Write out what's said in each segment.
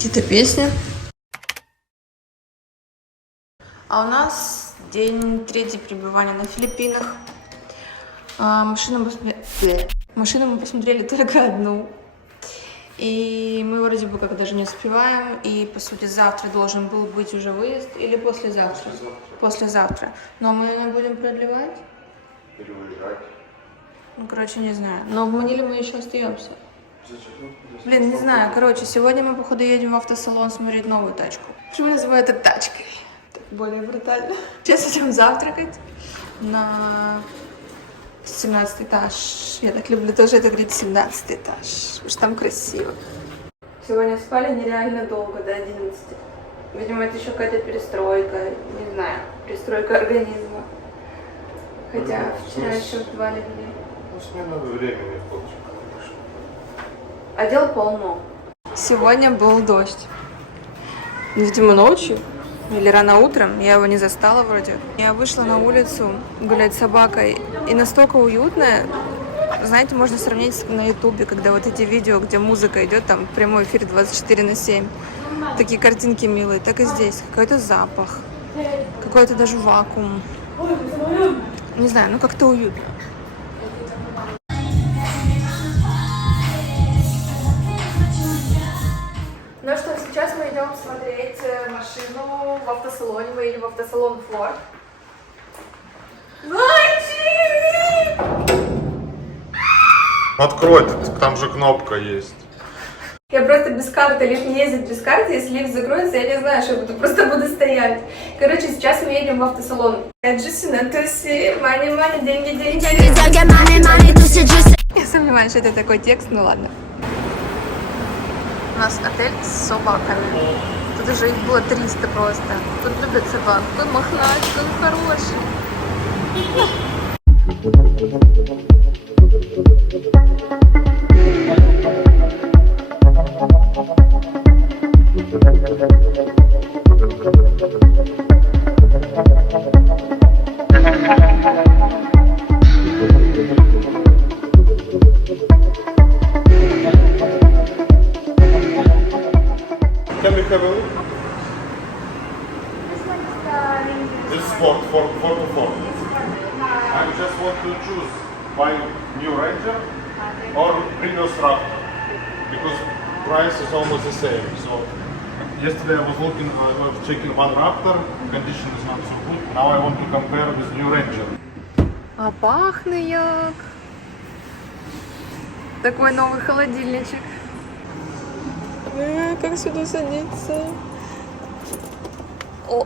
Какие-то песни. А у нас день третий пребывания на Филиппинах. Машину мы посмотрели только одну. И мы вроде бы как даже не успеваем. И по сути завтра должен был быть уже выезд. Или послезавтра? Послезавтра. Но мы не будем продлевать? Переезжать. Ну, короче, не знаю. Но в Маниле мы еще остаемся. Блин, не знаю. Короче, сегодня мы, походу, едем в автосалон смотреть новую тачку. Почему я называю это тачкой? Так более брутально. Сейчас идем завтракать на 17 этаж. Я так люблю тоже это говорить, 17 этаж. Потому что там красиво. Сегодня спали нереально долго, до 11. Видимо, это еще какая-то перестройка. Не знаю, перестройка организма. Хотя вчера еще в 2 легли. Ну, смена времени в получке. А дел полно. Сегодня был дождь. Видимо, ночью или рано утром. Я его не застала вроде. Я вышла на улицу гулять с собакой. И настолько уютно. Знаете, можно сравнить на ютубе, когда вот эти видео, где музыка идет, там прямой эфир 24/7. Такие картинки милые. Так и здесь. Какой-то запах. Какой-то даже вакуум. Не знаю, ну как-то уютно. Ну что, сейчас мы идем смотреть машину в автосалоне. Мы едем в автосалон Ford. Открой, там же кнопка есть. Я просто без карты, лифт не ездит без карты. Если лифт закроется, я не знаю, что я буду, просто буду стоять. Короче, сейчас мы едем в автосалон. Джуси на туси, мани, деньги. Я сомневаюсь, что это такой текст, ну ладно. У нас отель с собаками. Тут уже их было 300 просто. Тут любят собак. Какой мохнатый, какой хороший. Can we have a look? This is Ford to Ford. I just want to choose my new Ranger or previous Raptor because price is almost the same. So yesterday I was looking, I was checking one Raptor, condition is not so good. Now I want to compare with new Ranger. А пахне як. Такой новый холодильничек. Как сюда садиться? О.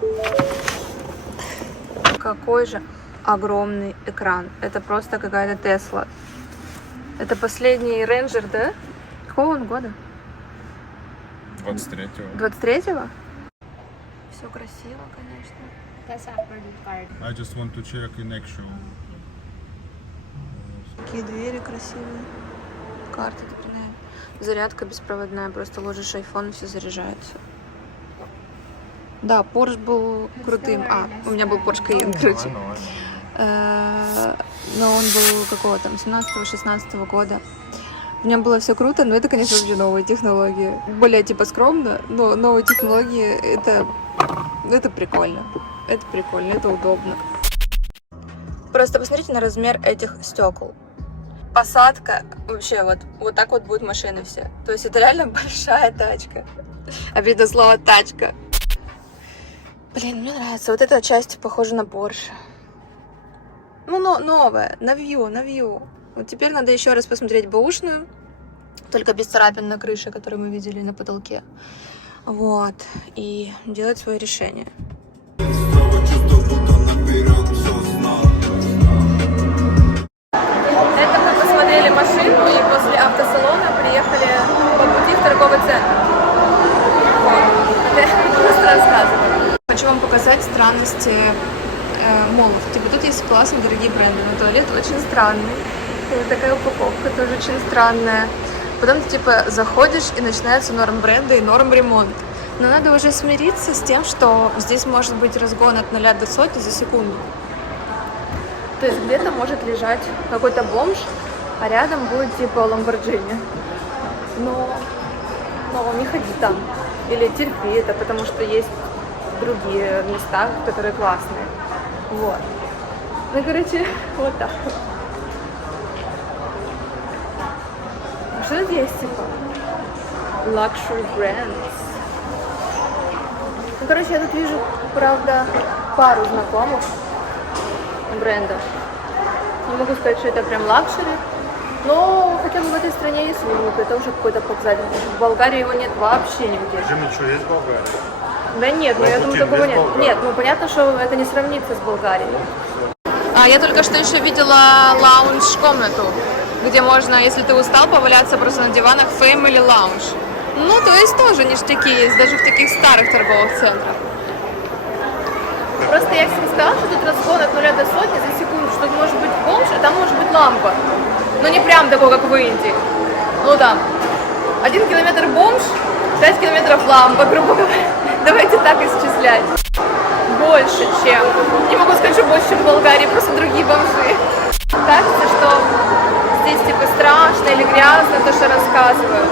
Какой же огромный экран. Это просто какая-то Тесла. Это последний Рейнджер, да? Какого он года? 23-го. 23-го? Все красиво, конечно. That's after the card. I just want to check in actual. Какие двери красивые. Карта дверная. Зарядка беспроводная. Просто ложишь iPhone и все заряжается. Да, Porsche был крутым. У меня был Porsche Cayenne, короче. Но он был какого там, 17-16 года. В нем было все круто, но это, конечно, вообще новые технологии. Более типа скромно, но новые технологии это прикольно. Это прикольно, это удобно. Просто посмотрите на размер этих стекол. Посадка вообще вот так вот будут машины все. То есть это реально большая тачка. Обидно слово тачка. Блин, мне нравится. Вот эта часть похожа на Porsche. Ну, новая, на view. Вот теперь надо еще раз посмотреть бэушную, только без царапин на крыше, которые мы видели на потолке. Вот, и делать свое решение. Это мы посмотрели машину и после автосалона приехали по пути в торговый центр. Вот. Просто рассказываю. Хочу вам показать странности молов. Типа тут есть классные дорогие бренды, но туалет очень странный. И такая упаковка тоже очень странная. Потом ты типа заходишь и начинается норм бренда и норм ремонт. Но надо уже смириться с тем, что здесь может быть разгон от 0 до сотни за секунду. То есть где-то может лежать какой-то бомж, а рядом будет типа Lamborghini. Но но не ходи там. Или терпи это, потому что есть другие места, которые классные. Вот. Ну, короче, вот так. Что здесь, типа? Luxury brands. Ну, короче, я тут вижу, правда, пару знакомых брендов. Не могу сказать, что это прям лакшери, но хотя бы в этой стране есть лук, это уже какой-то показатель. В Болгарии его нет вообще нигде. Что есть в Болгарии? Да нет, ну я думаю, Лабутин такого есть в нет. Болгарии? Нет, ну понятно, что это не сравнится с Болгарией. А я только что еще видела лаунж-комнату, где можно, если ты устал, поваляться просто на диванах, family lounge. Ну, то есть тоже ништяки есть, даже в таких старых торговых центрах. Просто я всем сказала, что тут разгон от 0 до сотни за секунду, что может быть бомж, а там может быть лампа. Но не прям такой, как в Индии. Ну там, 1 километр бомж, 5 километров лампа, грубо говоря. Давайте так исчислять. Больше, чем. Не могу сказать, что больше, чем в Болгарии, просто другие бомжи. Кажется, что здесь типа страшно или грязно, то, что рассказывают.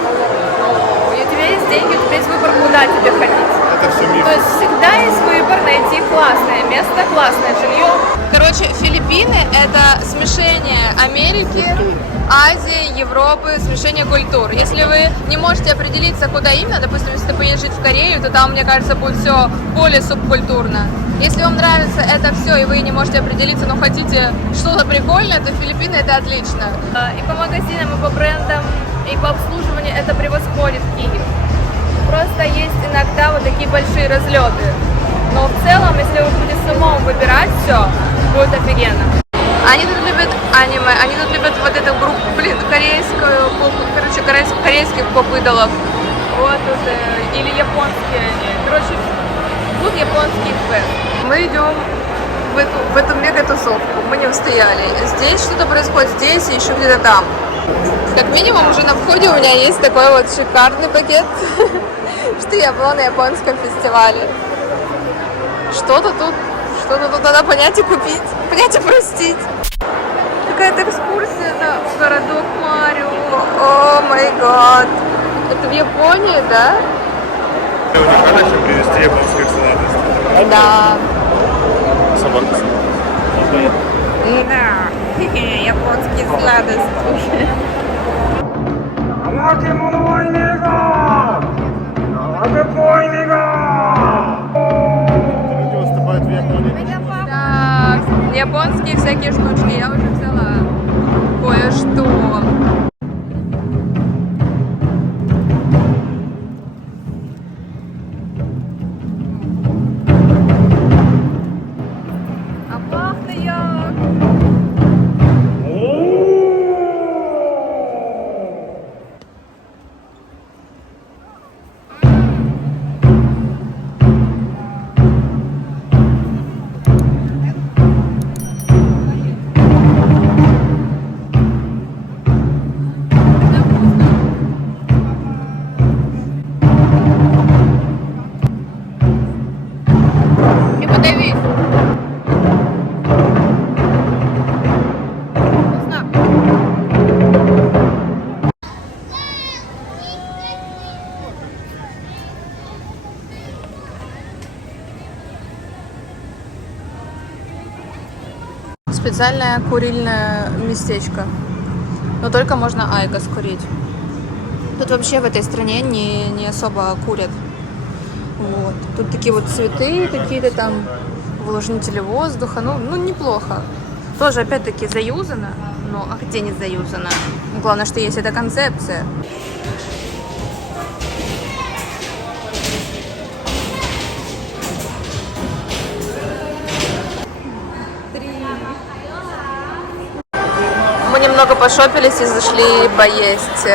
Но у тебя есть деньги, у тебя есть выбор, куда тебе ходить. Это все миф. То есть всегда есть выбор найти классное место, классное жилье. Короче, Филиппины — это смешение Америки, Азии, Европы, смешение культур. Если вы не можете определиться, куда именно, допустим, если ты поедешь жить в Корею, то там, мне кажется, будет все более субкультурно. Если вам нравится это все, и вы не можете определиться, но хотите что-то прикольное, то Филиппины — это отлично. И по магазинам, и по брендам, и по обслуживанию это превосходит Киев. Просто есть иногда вот такие большие разлеты. Но в целом, если вы будете с умом выбирать все, будет офигенно. Они тут любят аниме, они тут любят вот эту группу, корейскую, корейских поп-идолов. Вот тут, или японские они. Короче, тут японский фэт. Мы идем в эту мега-тусовку, мы не устояли. Здесь что-то происходит, здесь и еще где-то там. Как минимум уже на входе у меня есть такой вот шикарный пакет, что я была на японском фестивале. Что-то тут надо понять и купить, понять и простить. Какая-то экскурсия в городок Марио. О май гад. Это в Японии, да? Хорошо привезти японских сладостей. Да. Собака. Да. Японские сладости. Люди выступают в Японии. Так, японские всякие штучки. Я уже взяла кое-что. А пахнет як. І подивись. Вкусно? Специальное курильное местечко. Но только можно айкос курить. Тут вообще в этой стране не особо курят. Вот. Тут такие вот цветы, какие-то там увлажнители воздуха. Ну неплохо. Тоже опять-таки заюзано. Но а где не заюзано? Главное, что есть эта концепция. Мы немного пошопились и зашли поесть.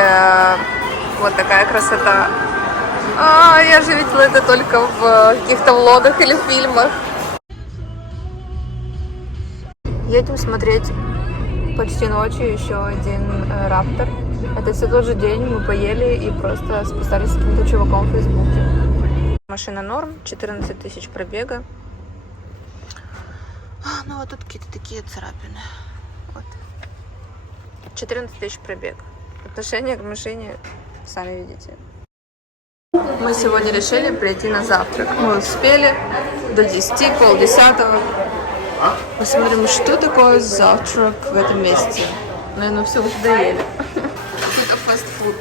Вот такая красота. Я же видела это только в каких-то влогах или фильмах. Едем смотреть почти ночью еще один Раптор. Это все тот же день, мы поели и просто списались с каким-то чуваком в Фейсбуке. Машина норм, 14 тысяч пробега. Ну вот тут какие-то такие царапины. Вот. 14 тысяч пробег. Отношение к машине, сами видите. Мы сегодня решили прийти на завтрак. Мы успели до 10, полдесятого. Посмотрим, что такое завтрак в этом месте. Наверное, все уже доели. Это фастфуд.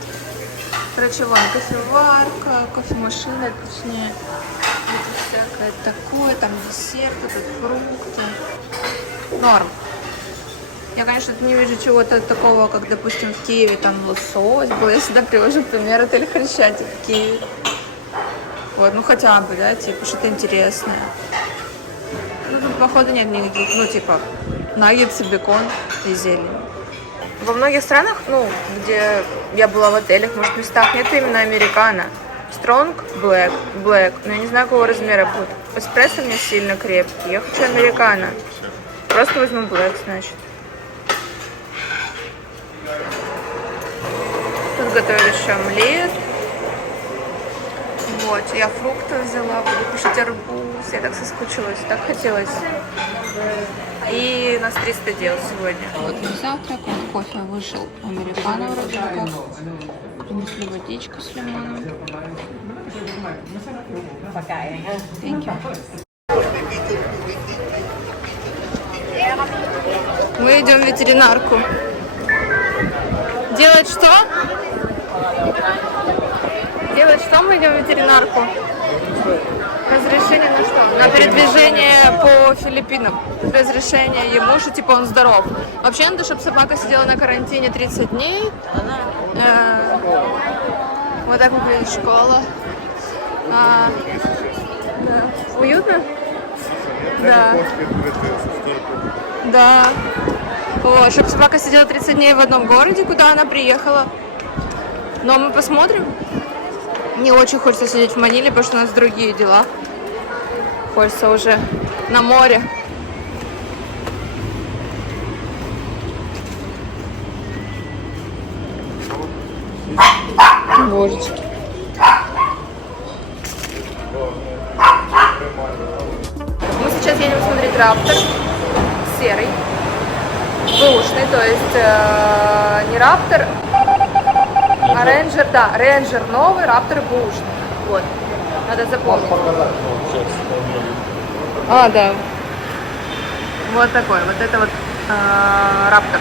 Короче, вон кофеварка, кофемашина, точнее. Это всякое такое, там десерты, тут фрукты. Норм. Я, конечно, не вижу чего-то такого, как, допустим, в Киеве, там лосось был. Я всегда привожу пример отель Хрещатик в Киеве. Вот, ну хотя бы, да, типа, что-то интересное. Ну, тут, походу, нет никаких, ну, типа, наггетсы, бекон и зелень. Во многих странах, ну, где я была в отелях, может, в местах, нет именно американо. Strong, black. Но я не знаю, какого размера будет. Эспрессо у меня сильно крепкий. Я хочу американо. Просто возьму black, значит. Тут готовят еще омлет. Вот, я фрукты взяла, буду кушать арбуз. Я так соскучилась, так хотелось. И у нас 300 дел сегодня. Вот завтрак, вот кофе вышел американо вроде бы как. Принесли водичку с лимоном. Thank you. Мы идем в ветеринарку. Делать что? Делать что мы идем в ветеринарку? Разрешение на что? На передвижение по Филиппинам. Разрешение ему, что типа он здоров. Вообще надо, чтобы собака сидела на карантине 30 дней. Вот так выглядит школа. Да. Уютно? Да. Да. Вот, чтобы собака сидела 30 дней в одном городе, куда она приехала. Но мы посмотрим. Не очень хочется сидеть в Маниле, потому что у нас другие дела. Хочется уже на море. Божечки. Мы сейчас едем смотреть Раптор. Серый. Бэушный, то есть не Раптор, а Рейнджер, да, Рейнджер новый, Раптор бэушный. Вот, надо запомнить. А, да. Вот такой, вот это вот Раптор.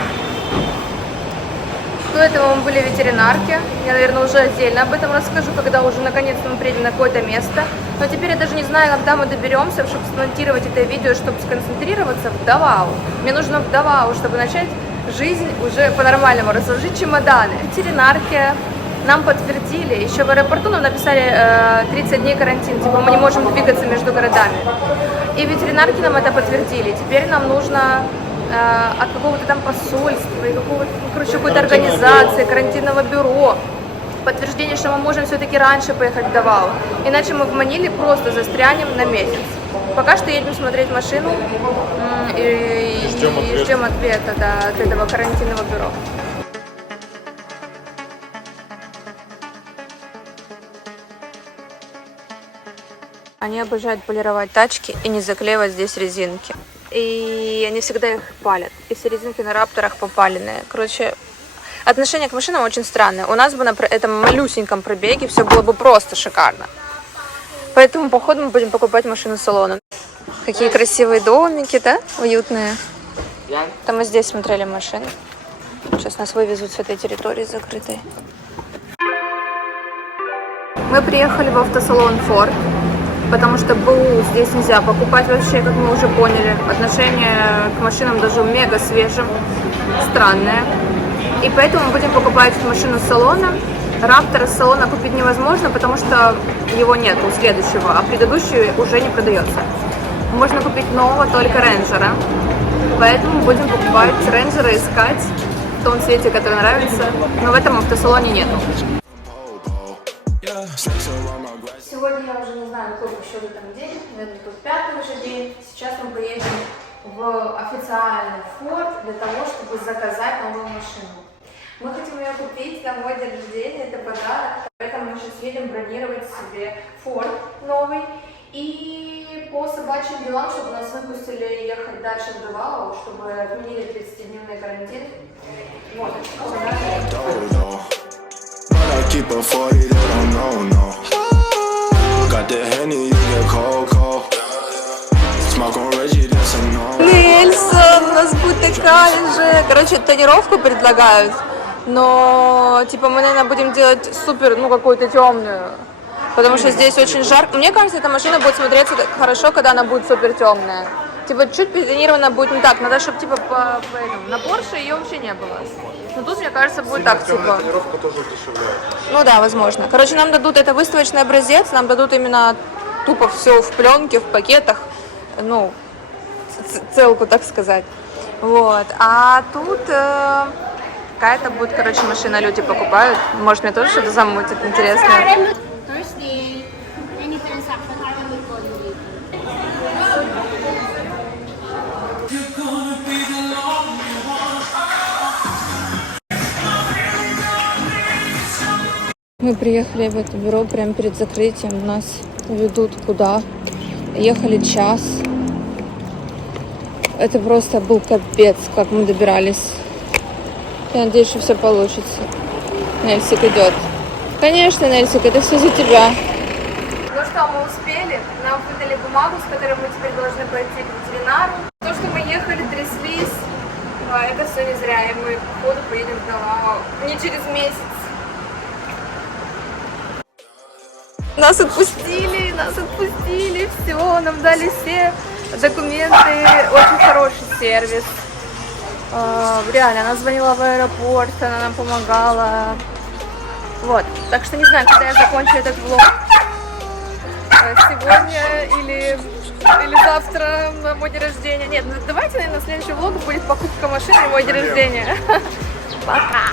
До этого мы были в ветеринарке. Я, наверное, уже отдельно об этом расскажу, когда уже наконец-то мы приедем на какое-то место. Но теперь я даже не знаю, когда мы доберемся, чтобы смонтировать это видео, чтобы сконцентрироваться в Давау. Мне нужно в Давау, чтобы начать жизнь уже по-нормальному, разложить чемоданы. В ветеринарке нам подтвердили, еще в аэропорту нам написали 30 дней карантин, типа мы не можем двигаться между городами. И в ветеринарке нам это подтвердили. Теперь нам нужно от какого-то там посольства, и какого-то, короче, какой-то организации, карантинного бюро, подтверждение, что мы можем все-таки раньше поехать в Давау. Иначе мы в Маниле просто застрянем на месяц. Пока что едем смотреть машину и ждем ответа, да, от этого карантинного бюро. Они обожают полировать тачки и не заклеивать здесь резинки. И они всегда их палят. И все резинки на Рапторах попаленные. Короче, отношение к машинам очень странное. У нас бы на этом малюсеньком пробеге все было бы просто шикарно. Поэтому, походу, мы будем покупать машину салона. Какие красивые домики, да? Уютные. Там мы здесь смотрели машины. Сейчас нас вывезут с этой территории закрытой. Мы приехали в автосалон Ford. Потому что БУ здесь нельзя покупать вообще, как мы уже поняли. Отношение к машинам даже мега свежим, странное. И поэтому мы будем покупать машину с салона. Раптор с салона купить невозможно, потому что его нет у следующего, а предыдущий уже не продается. Можно купить нового только Рейнджера. Поэтому будем покупать Рейнджера, искать в том цвете, который нравится. Но в этом автосалоне нету. Сегодня я уже не знаю, какой по счету там день, наверное, тут 5-й уже день. Сейчас мы приедем в официальный Ford для того, чтобы заказать новую машину. Мы хотим ее купить на мой день рождения, это подарок, поэтому мы сейчас едем бронировать себе Ford новый. И по собачьим делам, чтобы нас выпустили ехать дальше в Давау, чтобы отменили 30-дневный карантин. Вот, Keep a 40, they don't know, no. нас будет такая же. Короче, тонировку предлагают, но типа мы, наверное, будем делать супер, ну, какую-то темную. Потому что здесь очень жарко. Мне кажется, эта машина будет смотреться хорошо, когда она будет супер темная. Типа чуть перетонирована будет не так. Надо, чтобы типа по этому. На Porsche ее вообще не было. Но тут, мне кажется, будет так, типа. Тонировка тоже удешевляет. Ну да, возможно. Короче, нам дадут это выставочный образец, нам дадут именно тупо все в пленке, в пакетах, ну, целку, так сказать. Вот. А тут какая-то будет, короче, машина, люди покупают. Может, мне тоже что-то замутит интересное. Thursday, any transaction, I will call you later. Мы приехали в это бюро прямо перед закрытием. Нас ведут куда? Ехали час. Это просто был капец, как мы добирались. Я надеюсь, что все получится. Нельсик идет. Конечно, Нельсик, это все за тебя. Ну что, мы успели. Нам выдали бумагу, с которой мы теперь должны пойти к ветеринару. То, что мы ехали, тряслись, это все не зря. И мы, походу, поедем не через месяц. Нас отпустили, все, нам дали все документы, очень хороший сервис. Реально, она звонила в аэропорт, она нам помогала. Вот, так что не знаю, когда я закончу этот влог. Сегодня или завтра на мой день рождения. Нет, давайте, наверное, следующий влог будет покупка машины и мой день рождения. Пока!